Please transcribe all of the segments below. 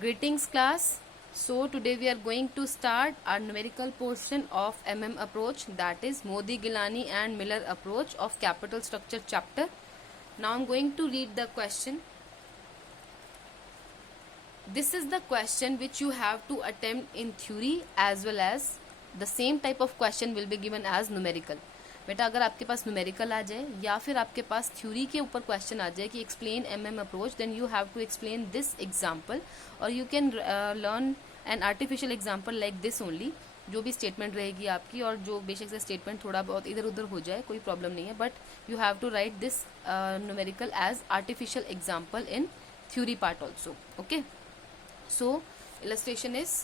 Greetings class. So today we are going to start our numerical portion of approach, that is Modi Gilani and Miller approach of capital structure chapter. Now I'm going to read the question. This is the question which you have to attempt in theory as well as the same type of question will be given as numerical. बेटा अगर आपके पास numerical आ जाए या फिर आपके पास theory के ऊपर question आ जाए कि explain approach, then you have to explain this example और you can learn an artificial example like this only. जो भी स्टेटमेंट रहेगी आपकी और जो बेशक से स्टेटमेंट थोड़ा बहुत इधर उधर हो जाए कोई प्रॉब्लम नहीं है, but you have to write this numerical as artificial example in theory part also. Okay, so illustration is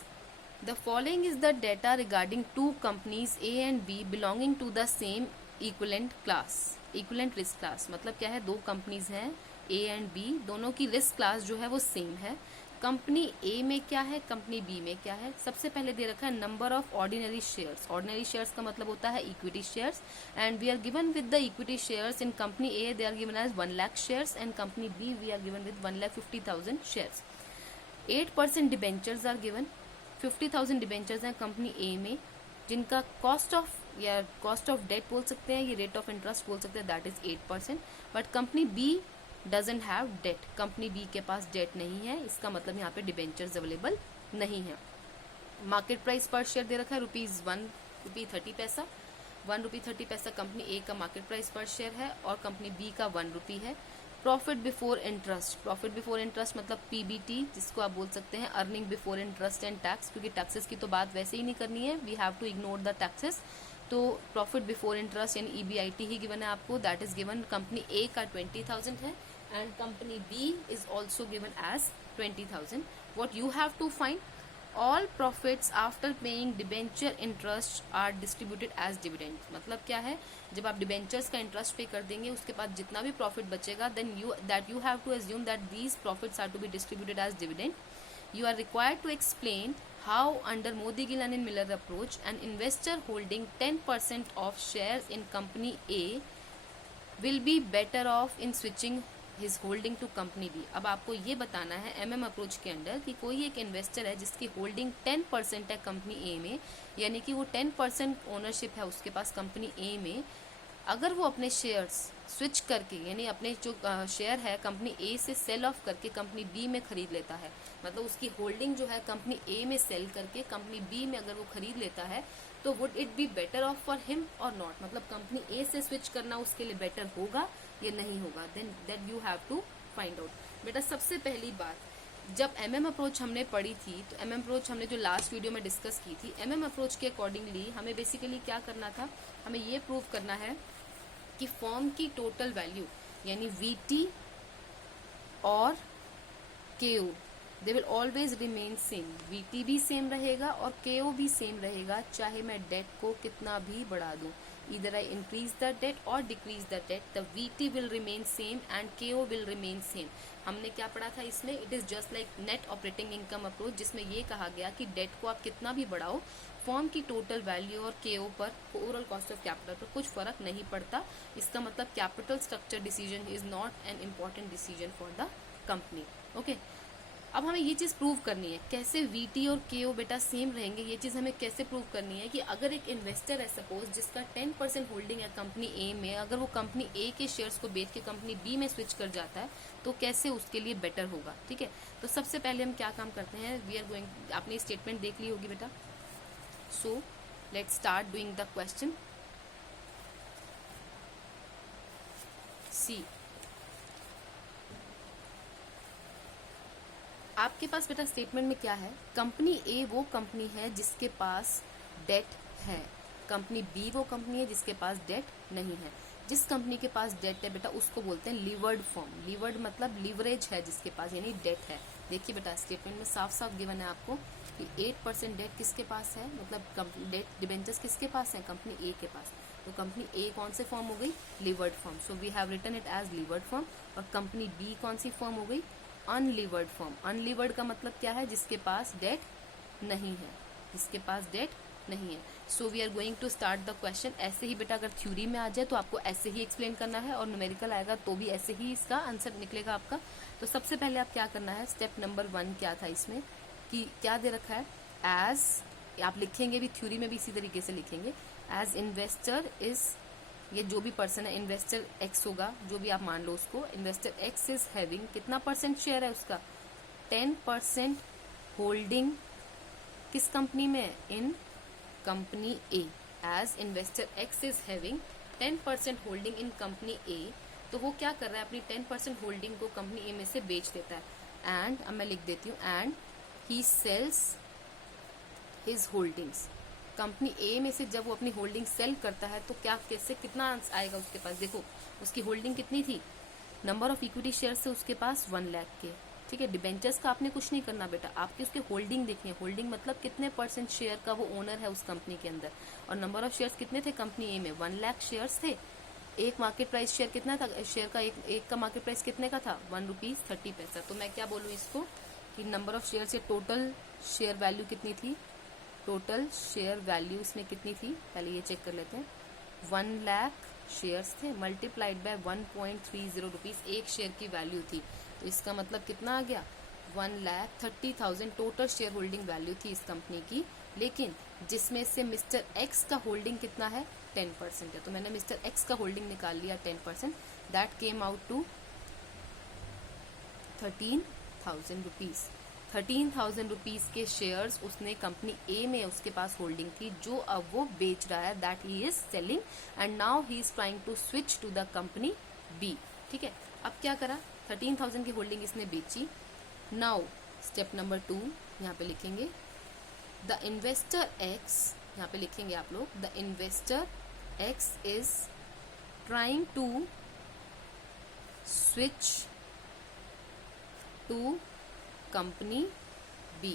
the following is the data regarding two companies A and B belonging to the same equivalent class. equivalent risk class मतलब क्या है, दो companies हैं A and B, दोनों की risk class जो है वो सेम है. कंपनी A में क्या है, कंपनी B में क्या है. सबसे पहले दे रखा है number of ordinary shares. Ordinary shares का मतलब होता है equity shares, and we are given with the equity shares in company A they are given as 1 lakh shares and company B we are given with 1,50,000 shares. 8% debentures are given. 50,000 debentures हैं company A में जिनका cost of या cost of debt बोल सकते हैं, ये rate of interest बोल सकते हैं, that is 8%. But company B doesn't have debt. Company B के पास डेट नहीं है, इसका मतलब यहाँ पे डिबेंचर्स अवेलेबल नहीं है. मार्केट प्राइस पर शेयर दे रखा है ₹1.30. 1.30 कंपनी ए का मार्केट प्राइस पर शेयर है और कंपनी बी का ₹1 है. Profit before interest. Profit before interest मतलब पीबीटी, जिसको आप बोल सकते हैं earning before interest and tax, क्योंकि टैक्सेस की तो बात वैसे ही नहीं करनी है, we have to ignore the taxes. तो प्रॉफिट बिफोर इंटरेस्ट यानी ईबीआईटी ही गिवन है आपको, that is given. Company A का 20,000 है and company B is also given as 20,000. What you have to find, all profits after paying debenture interest are distributed as dividend. मतलब क्या है, जब आप डिबेंचर्स का इंटरेस्ट पे कर देंगे उसके बाद जितना भी प्रॉफिट बचेगा then you have to assume that these profits are to be distributed as dividend. You are required to explain how under Modi Gilani and Miller approach an investor holding 10% of shares in company A will be better off in switching his holding to company B. अब आपको ये बताना है approach के अंदर कि कोई एक इन्वेस्टर है जिसकी होल्डिंग 10% है कंपनी ए में, यानी कि वो 10% ओनरशिप है उसके पास कंपनी ए में. अगर वो अपने शेयर्स स्विच करके यानी अपने जो शेयर है कंपनी ए से सेल ऑफ करके कंपनी बी में खरीद लेता है, मतलब उसकी होल्डिंग जो है कंपनी ए में सेल करके कंपनी बी में अगर वो खरीद लेता है, तो would it be better of for him और नॉट. मतलब कंपनी ए से स्विच करना उसके लिए बेटर होगा या नहीं होगा, then that you have to find out. बेटा सबसे पहली बात, जब अप्रोच हमने पढ़ी थी तो अप्रोच हमने जो लास्ट वीडियो में डिस्कस की थी, अप्रोच के अकॉर्डिंगली हमें बेसिकली क्या करना था, हमें ये प्रूव करना है कि फॉर्म की टोटल वैल्यू यानी वीटी और केओ they will always remain same. VT भी सेम रहेगा और केओ भी सेम रहेगा, चाहे मैं डेट को कितना भी बढ़ा दूं. either I increase the debt or decrease the debt, the VT will remain same and KO will remain same. हमने क्या पढ़ा था इसमें, it is just like net operating income approach, जिसमें ये कहा गया कि डेट को आप कितना भी बढ़ाओ फॉर्म की टोटल वैल्यू और केओ पर, ओवरऑल कॉस्ट ऑफ कैपिटल पर कुछ फर्क नहीं पड़ता. इसका मतलब capital structure decision is not an important decision for the company. Okay, अब हमें ये चीज प्रूव करनी है कैसे वीटी और केओ बेटा सेम रहेंगे. ये चीज हमें कैसे प्रूव करनी है कि अगर एक इन्वेस्टर है सपोज जिसका 10% होल्डिंग है कंपनी ए में, अगर वो कंपनी ए के शेयर्स को बेच के कंपनी बी में स्विच कर जाता है तो कैसे उसके लिए बेटर होगा. ठीक है, तो सबसे पहले हम क्या काम करते हैं, वी आर गोइंग, आपने स्टेटमेंट देख ली होगी बेटा. So let's start doing the question. See, आपके पास बेटा स्टेटमेंट में क्या है, कंपनी ए वो कंपनी है जिसके पास डेट है, कंपनी बी वो कंपनी है जिसके पास डेट नहीं है. जिस कंपनी के पास डेट है बेटा उसको बोलते हैं लीवर्ड फॉर्म. लीवर्ड मतलब लीवरेज है जिसके पास, यानी डेट है. देखिए बेटा स्टेटमेंट में साफ साफ गिवन है आपको कि 8% डेट किसके पास है, मतलब डेट डिबेंचर्स किसके पास है, कंपनी ए के पास. तो कंपनी ए कौन से फॉर्म हो गई, levered firm. So we have written it as levered firm. और कंपनी बी कौन सी फॉर्म हो गई, अनलीवर्ड फॉर्म. अनलीवर्ड का मतलब क्या है, जिसके पास डेट नहीं है, जिसके पास डेट नहीं है। So we are going to start the question. ऐसे ही बेटा अगर थ्योरी में आ जाए तो आपको ऐसे ही एक्सप्लेन करना है, और न्यूमेरिकल आएगा तो भी ऐसे ही इसका आंसर निकलेगा आपका। तो सबसे पहले आप क्या करना है, स्टेप नंबर 1 क्या था इसमें कि क्या दे रखा है, एज आप लिखेंगे भी, थ्योरी में भी इसी तरीके से लिखेंगे, एज इन्वेस्टर इज, ये जो भी पर्सन है इन्वेस्टर एक्स होगा, जो भी आप मान लो उसको, इन्वेस्टर एक्स इज हैविंग कितना परसेंट शेयर है उसका, 10% होल्डिंग किस कंपनी में, in company A. As investor X is having 10% holding in company A, तो वो क्या कर रहा है, अपनी 10% होल्डिंग को कंपनी ए में से बेच देता है। एंड अब मैं लिख देती हूँ, and he sells his holdings, company A में से जब वो अपनी होल्डिंग सेल करता है तो क्या, कैसे, कितना आएगा उसके पास, देखो उसकी होल्डिंग कितनी थी, नंबर ऑफ इक्विटी शेयर से उसके पास 1 लाख के, ठीक है। डिबेंचर्स का आपने कुछ नहीं करना बेटा, आपकी उसकी होल्डिंग देखनी है, होल्डिंग मतलब कितने परसेंट शेयर का वो ओनर है उस कंपनी के अंदर, और नंबर ऑफ शेयर्स कितने थे कंपनी ए में, 1 लाख शेयर्स थे। एक मार्केट प्राइस शेयर कितना था, शेयर का एक का मार्केट प्राइस कितने का था, 1 रुपीज 30 पैसा। तो मैं क्या बोलूँ इसको कि नंबर ऑफ शेयर से टोटल शेयर वैल्यू कितनी थी, टोटल शेयर वैल्यू इसमें कितनी थी, पहले ये चेक कर लेते हैं, 1 लाख शेयर्स थे मल्टीप्लाइड बाय 1.30 रुपीज एक शेयर की वैल्यू थी, तो इसका मतलब कितना आ गया, 1,30,000 टोटल शेयर होल्डिंग वैल्यू थी इस कंपनी की। लेकिन जिसमें से मिस्टर एक्स का होल्डिंग कितना है, 10% है, तो मैंने मिस्टर एक्स का होल्डिंग निकाल लिया 10%, that came out to 13,000 rupees. 13,000 rupees के शेयर्स उसने कंपनी ए में उसके पास होल्डिंग थी, जो अब वो बेच रहा है, that he is selling, and now he is trying to switch to the company B, ठीक है। अब क्या करा, 13,000 की होल्डिंग इसने बेची। नाउ स्टेप नंबर 2 यहाँ पे लिखेंगे, द इन्वेस्टर एक्स, यहाँ पे लिखेंगे आप लोग, the investor X is trying to switch to company B,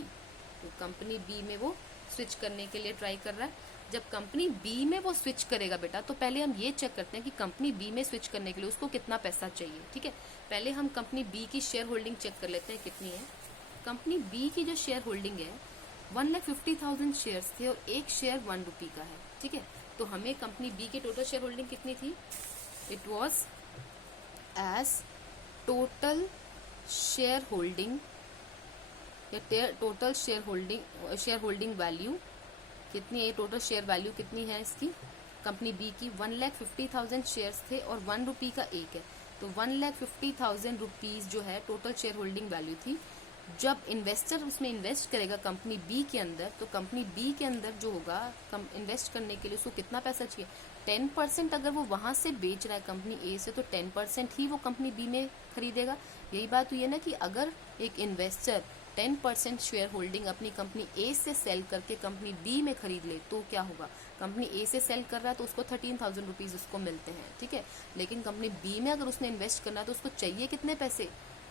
तो कंपनी बी में वो स्विच करने के लिए ट्राई कर रहा है। जब कंपनी बी में वो स्विच करेगा बेटा, तो पहले हम ये चेक करते हैं कि कंपनी बी में स्विच करने के लिए उसको कितना पैसा चाहिए, ठीक है। पहले हम कंपनी बी की शेयर होल्डिंग चेक कर लेते हैं कितनी है। कंपनी बी की जो शेयर होल्डिंग है 1,50,000 शेयर्स थे, और एक शेयर 1 रुपी का है, ठीक है। तो हमें कंपनी बी की टोटल शेयर होल्डिंग कितनी थी, it was as total share holding, total share holding value कितनी है, टोटल शेयर वैल्यू कितनी है इसकी, कंपनी बी की 1,50,000 शेयर्स थे और 1 रुपी का एक है, तो 1,50,000 रुपीज जो है टोटल शेयर होल्डिंग वैल्यू थी। जब इन्वेस्टर उसमें इन्वेस्ट करेगा कंपनी बी के अंदर, तो कंपनी बी के अंदर जो होगा इन्वेस्ट करने के लिए उसको कितना पैसा चाहिए, 10%। अगर वो वहां से बेच रहा है कंपनी ए से, तो 10% ही वो कंपनी बी में खरीदेगा। यही बात हुई है ना कि अगर एक इन्वेस्टर 10% शेयर होल्डिंग अपनी कंपनी ए से सेल करके कंपनी बी में खरीद ले, तो क्या होगा, कंपनी ए से सेल कर रहा है तो उसको 13,000 रुपीज उसको मिलते हैं, ठीक है। लेकिन कंपनी बी में अगर उसने इन्वेस्ट करना है तो उसको चाहिए कितने पैसे,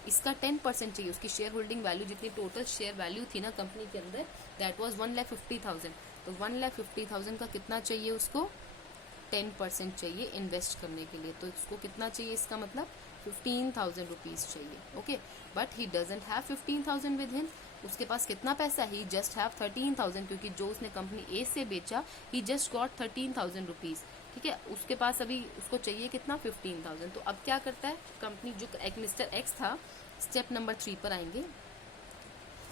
इसका 10% चाहिए, उसकी शेयर होल्डिंग वैल्यू जितनी टोटल शेयर वैल्यू थी ना कंपनी के अंदर, दैट वाज 1,50,000, तो 1,50,000 का कितना चाहिए उसको, 10% चाहिए इन्वेस्ट करने के लिए, तो इसको कितना चाहिए, इसका मतलब 15,000 रुपीज चाहिए, okay. But he doesn't have 15,000 with him, उसके पास कितना पैसा, ही जस्ट हैव 13,000, क्योंकि जो उसने कंपनी ए से बेचा ही जस्ट गॉट 13,000 रुपीज, ठीक है। उसके पास अभी उसको चाहिए कितना, 15,000। तो अब क्या करता है कंपनी, जो एक मिस्टर एक्स था, स्टेप नंबर 3 पर आएंगे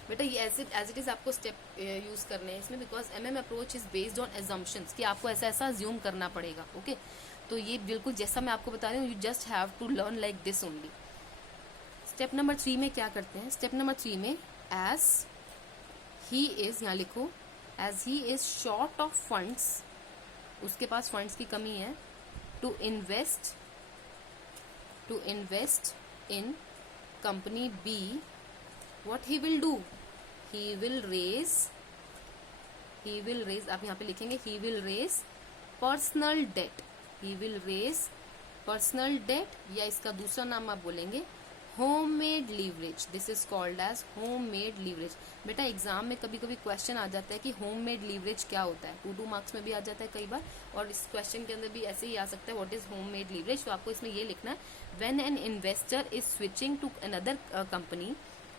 बेटा। ये एज इट इज आपको स्टेप यूज करने हैं इसमें, because MM approach is based on assumptions, कि आपको ऐसा ऐसा ज्यूम करना पड़ेगा, ओके। तो ये बिल्कुल जैसा मैं आपको बता रही हूँ, you just have to learn like this only. Step number 3 में क्या करते हैं, स्टेप नंबर 3 में एज ही इज, यहाँ लिखो, as he is short of funds, उसके पास फंड्स की कमी है, to invest in company B, what he will do, he will raise, आप यहाँ पे लिखेंगे he will raise personal debt, he will raise personal debt, या इसका दूसरा नाम आप बोलेंगे homemade leverage, this is called as homemade leverage. बेटा एग्जाम में कभी कभी क्वेश्चन आ जाता है कि होममेड लीवरेज क्या होता है, 2 मार्क्स में भी आ जाता है कई बार, और इस क्वेश्चन के अंदर भी ऐसे ही आ सकता है, व्हाट इज होममेड लीवरेज। तो आपको इसमें ये लिखना है, when an investor is switching to another company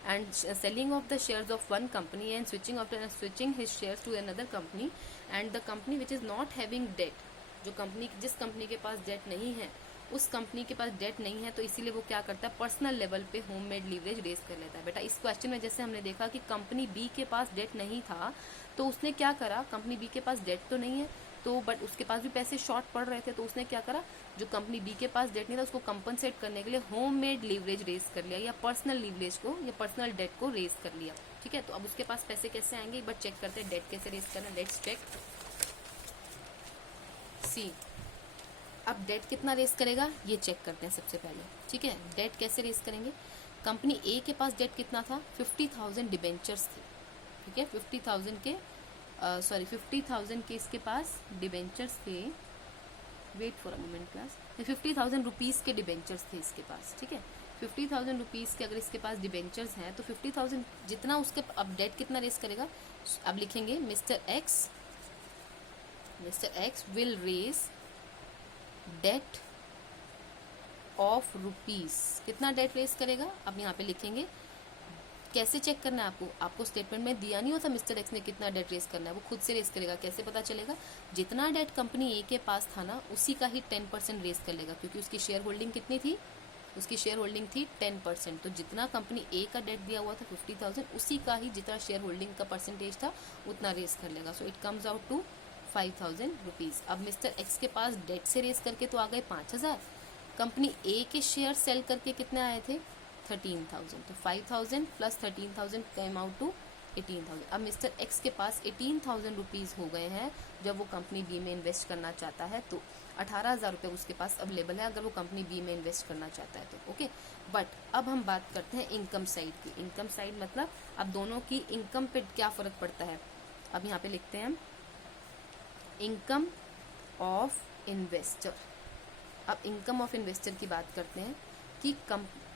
and selling of the shares of one company and switching his shares to another company, and the company which is not having debt, जो company जिस company के पास debt नहीं है उस company के पास debt नहीं है, तो इसीलिए वो क्या करता है, पर्सनल लेवल पे होममेड लीवरेज रेज कर लेता है। बेटा इस क्वेश्चन में जैसे हमने देखा कि कंपनी बी के पास डेट नहीं था, तो उसने क्या करा, कंपनी बी के पास डेट तो नहीं है तो बट उसके पास भी पैसे शॉर्ट पड़ रहे थे, तो उसने क्या करा, जो कंपनी बी के पास डेट नहीं था उसको कंपनसेट करने के लिए होममेड लीवरेज रेज कर लिया, या पर्सनल लीवरेज को या पर्सनल डेट को रेज कर लिया। ठीक है, तो अब उसके पास पैसे कैसे आएंगे, एक बार चेक करते हैं डेट कैसे रेज करना। Let's check. सी, अब डेट कितना रेज करेगा ये चेक करते हैं सबसे पहले। ठीक है, डेट कैसे रेज करेंगे, कंपनी ए के पास डेट कितना था, 50,000 डिबेंचर्स थे। ठीक है, 50,000 के 50,000 के इसके पास डिबेंचर्स थे। Wait for a moment class, 50,000 rupees के डिबेंचर्स थे इसके पास। ठीक है, 50,000 रुपीज़ के अगर इसके पास डिबेंचर्स हैं तो 50,000 जितना उसके, अब डेट कितना रेज करेगा, अब लिखेंगे mister X will raise debt of rupees, कितना डेट रेज करेगा, अब यहाँ पे लिखेंगे। कैसे चेक करना है आपको स्टेटमेंट में दिया नहीं होता मिस्टर एक्स ने कितना डेट रेज करना है, वो खुद से रेज करेगा। कैसे पता चलेगा, जितना डेट कंपनी ए के पास था ना उसी का ही 10% रेज कर लेगा, क्योंकि उसकी शेयर होल्डिंग कितनी थी, उसकी शेयर होल्डिंग थी 10%, तो जितना कंपनी ए का डेट दिया हुआ था 50,000 उसी का ही जितना शेयर होल्डिंग का परसेंटेज था उतना रेज कर लेगा। So it comes out to 5,000 rupees. अब मिस्टर एक्स के पास डेट से रेज करके तो आ गए 5,000, कंपनी ए के शेयर सेल करके कितने आए थे 13,000, तो 5,000 प्लस 13,000 केम आउट टू 18,000। अब मिस्टर एक्स के पास 18,000 रुपीज़ हो गए हैं जब वो कंपनी बी में इन्वेस्ट करना चाहता है, तो 18,000 रुपये उसके पास अवेलेबल है अगर वो कंपनी बी में इन्वेस्ट करना चाहता है तो। ओके, बट अब हम बात करते हैं इनकम साइड की। इनकम साइड मतलब अब दोनों की इनकम पे क्या फ़र्क पड़ता है, अब यहाँ पे लिखते हैं हम इनकम ऑफ इन्वेस्टर। अब इनकम ऑफ इन्वेस्टर की बात करते हैं कि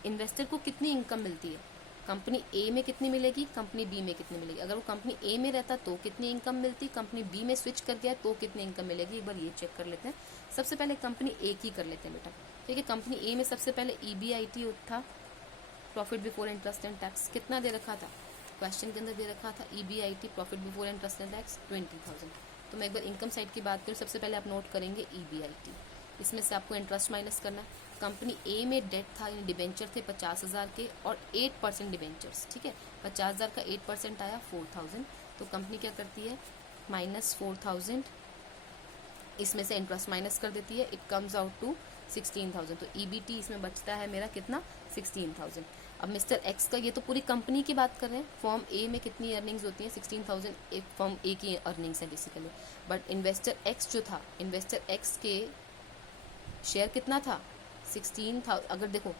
इन्वेस्टर को कितनी इनकम मिलती है, कंपनी ए में कितनी मिलेगी, कंपनी बी में कितनी मिलेगी। अगर वो कंपनी ए में रहता तो कितनी इनकम मिलती, कंपनी बी में स्विच कर गया तो कितनी इनकम मिलेगी, एक बार ये चेक कर लेते हैं। सबसे पहले कंपनी ए की कर लेते हैं बेटा। ठीक है, कंपनी ए में सबसे पहले EBIT था, profit before interest and tax, कितना दे रखा था, क्वेश्चन के अंदर दे रखा था EBIT profit before interest and tax 20,000। तो मैं एक बार इनकम साइड की बात करूँ, सबसे पहले आप नोट करेंगे EBIT, इसमें से आपको इंटरेस्ट माइनस करना है। कंपनी ए में डेट था, यानी डिबेंचर थे 50,000 के और 8% डिबेंचर्स। ठीक है, 50,000 का 8% आया 4,000, तो कंपनी क्या करती है -4,000, इसमें से इंटरेस्ट माइनस कर देती है, इट कम्स आउट टू 16,000। तो EBT इसमें बचता है मेरा कितना 16,000। अब मिस्टर एक्स का, ये तो पूरी कंपनी की बात कर रहे हैं, फॉर्म ए में कितनी अर्निंग्स होती हैं 16,000 एक फॉर्म ए की अर्निंग्स है बेसिकली। बट इन्वेस्टर एक्स जो था, इन्वेस्टर एक्स के शेयर कितना था 16,000। अगर देखो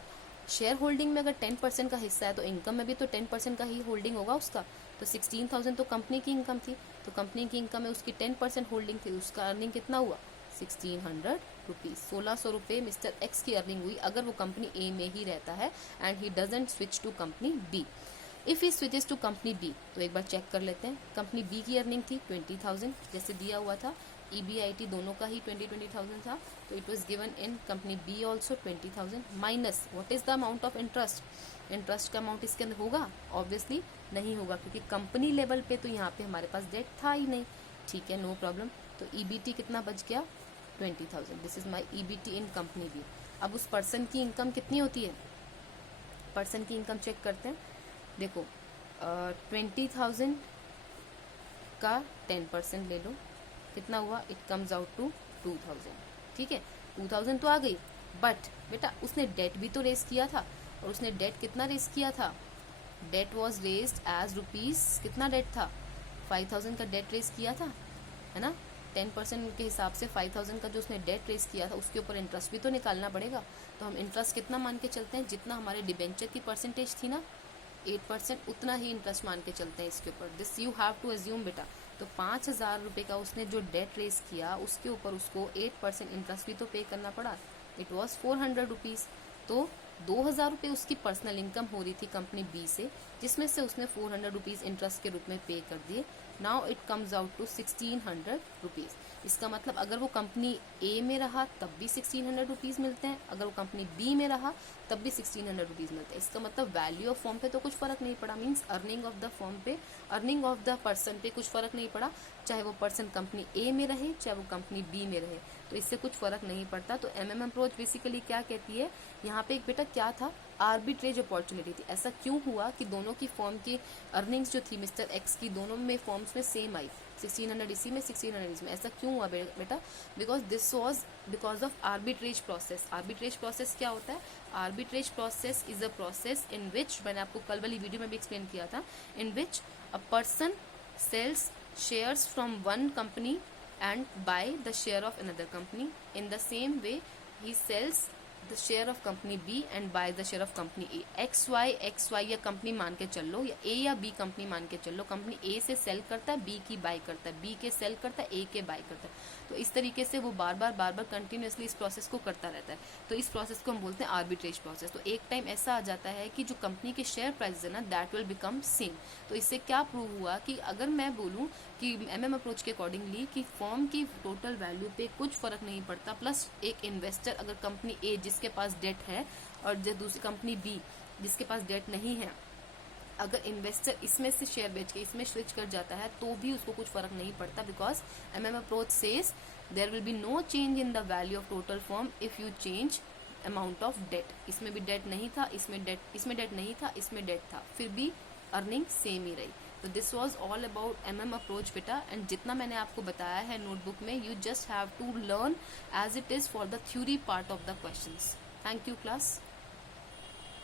शेयर होल्डिंग में अगर 10% का हिस्सा है तो इनकम में भी तो 10% का ही होल्डिंग होगा उसका, तो 16,000 तो कंपनी की इनकम थी, तो कंपनी की इनकम में उसकी 10% होल्डिंग थी, उसका अर्निंग कितना हुआ 1,600 रुपीज़, 1,600 रुपये मिस्टर एक्स की अर्निंग हुई अगर वो कंपनी ए में ही रहता है and he doesn't switch to company B. If he switches to company B, तो एक बार चेक कर लेते हैं। कंपनी बी की अर्निंग थी 20,000 जैसे दिया हुआ था, EBIT दोनों का ही 20,000 था, तो it was given in company B also 20,000 minus what is the amount of interest. Interest का अमाउंट इसके अंदर होगा ऑब्वियसली नहीं होगा, क्योंकि कंपनी लेवल पे तो यहाँ पे हमारे पास डेट था ही नहीं। ठीक है, नो प्रॉब्लम। तो EBT कितना बच गया 20,000, this is my EBT in company B. अब उस पर्सन की इनकम कितनी होती है, पर्सन की इनकम चेक करते हैं। देखो 20,000 का 10% ले लो, कितना हुआ, इट कम्स आउट टू 2,000। ठीक है, 2,000 तो आ गई, बट बेटा उसने डेट भी तो रेस किया था, और उसने डेट कितना रेस किया था, debt was raised as rupees, कितना डेट था 5,000 का डेट रेस किया था, है ना। 10% के हिसाब से 5,000 का जो उसने डेट रेस किया था उसके ऊपर इंटरेस्ट भी तो निकालना पड़ेगा। तो हम इंटरेस्ट कितना मान के चलते हैं, जितना हमारे डिबेंचर की परसेंटेज थी ना 8%, उतना ही इंटरेस्ट मान के चलते हैं इसके ऊपर। This you have to assume बेटा। तो 5,000 रुपये का उसने जो डेट रेस किया उसके ऊपर उसको 8% इंटरेस्ट भी तो पे करना पड़ा, इट वॉज 400 रुपीज़। तो 2,000 रुपये उसकी पर्सनल इनकम हो रही थी कंपनी बी से, जिसमें से उसने 400 रुपीज़ इंटरेस्ट के रूप में पे कर दिए। Now it comes out to 1600 rupees. इसका मतलब अगर वो कंपनी ए में रहा तब भी 1600 रुपीज़ मिलते हैं, अगर वो कंपनी बी में रहा तब भी 1600 रुपीज़ मिलते हैं। इसका मतलब वैल्यू ऑफ फॉर्म पे तो कुछ फर्क नहीं पड़ा, means earning of the form पे, अर्निंग ऑफ द पर्सन पे कुछ फर्क नहीं पड़ा, चाहे वो पर्सन कंपनी ए में रहे चाहे वो कंपनी बी में रहे, तो इससे कुछ फर्क नहीं पड़ता। तो एमएम अप्रोच बेसिकली क्या कहती है, यहाँ पे एक बेटा क्या था, आर्बिट्रेज अपॉर्चुनिटी थी। ऐसा क्यों हुआ कि दोनों की फॉर्म की अर्निंग्स जो थी मिस्टर एक्स की, दोनों में फॉर्म्स में सेम आई, 1600 इसी में 1600 इसमें। ऐसा क्यों हुआ बेटा, because this was because of arbitrage process. Arbitrage process क्या होता है, arbitrage process is a process in which, मैंने आपको कल वाली वीडियो में भी एक्सप्लेन किया था, in which a person sells shares from one company and buy the share of another company. In the same way, he sells the share of company B and buys the share of company A. XY या company मान के चल लो, या A या B company मान के चल लो, company A से सेल करता है, B की बाय करता है, B के सेल करता है, A के बाय करता है। तो इस तरीके से वो बार बार कंटिन्यूसली इस प्रोसेस को करता रहता है। तो इस प्रोसेस को हम बोलते हैं आर्बिट्रेज प्रोसेस। तो एक टाइम ऐसा आ जाता है कि जो कंपनी के शेयर प्राइस है ना, दैट विल बिकम सेम। तो इससे क्या प्रूव हुआ कि अगर मैं बोलूँ कि एमएम अप्रोच के अकॉर्डिंगली कि फॉर्म की टोटल वैल्यू पे कुछ फर्क नहीं पड़ता, प्लस एक इन्वेस्टर अगर कंपनी ए जिसके पास डेट है और जो दूसरी कंपनी बी जिसके पास डेट नहीं है, अगर इन्वेस्टर इसमें से शेयर बेच के इसमें स्विच कर जाता है तो भी उसको कुछ फर्क नहीं पड़ता, because MM approach says there will be no change in the value of total firm if you change amount of debt. इसमें भी डेट नहीं था, इसमें डेट नहीं था, इसमें डेट था, फिर भी अर्निंग सेम ही रही। तो this was all about MM approach बेटा, एंड जितना मैंने आपको बताया है नोटबुक में, you just have to learn as it is for the theory part of the questions. Thank you class.